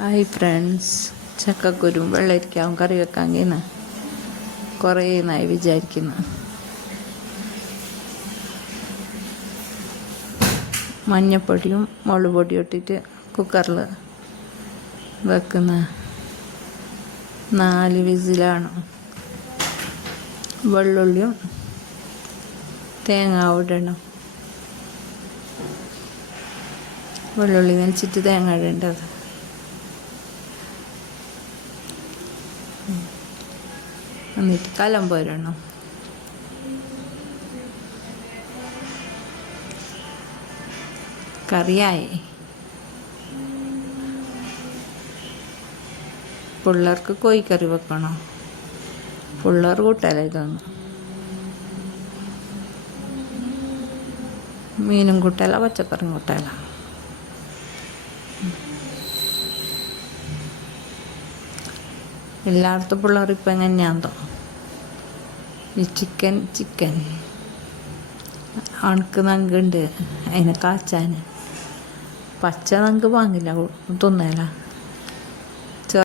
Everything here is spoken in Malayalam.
ഹായ് ഫ്രണ്ട്സ്, ചക്കക്കുരും വെള്ളരിക്കാവും കറി വെക്കാൻ കഴിയുന്ന കുറേ നായി വിചാരിക്കുന്നു. മഞ്ഞപ്പൊടിയും മുളക് പൊടിയും ഇട്ടിട്ട് കുക്കറിൽ വെക്കുന്ന 4 വിസിലാണ്. വെള്ളുള്ളിയും തേങ്ങ ഇടണം. വെള്ളുള്ളി നനച്ചിട്ട് തേങ്ങ ഇടേണ്ടത്. എന്നിട്ട് കലം പോരണം. കറിയായി. പിള്ളേർക്ക് കോഴിക്കറി വെക്കണം. പിള്ളേർ കൂട്ടല ഇതൊന്നും. മീനും കൂട്ടല, പച്ചക്കറിയും കൂട്ടല. എല്ലായിടത്തും പിള്ളേർ ഇപ്പം എങ്ങനെയാന്തോ ഈ ചിക്കൻ അണക്ക് നങ്കുണ്ട് അതിനെ കാച്ചാൻ. പച്ച നങ്ക് വാങ്ങില്ല, തിന്നല.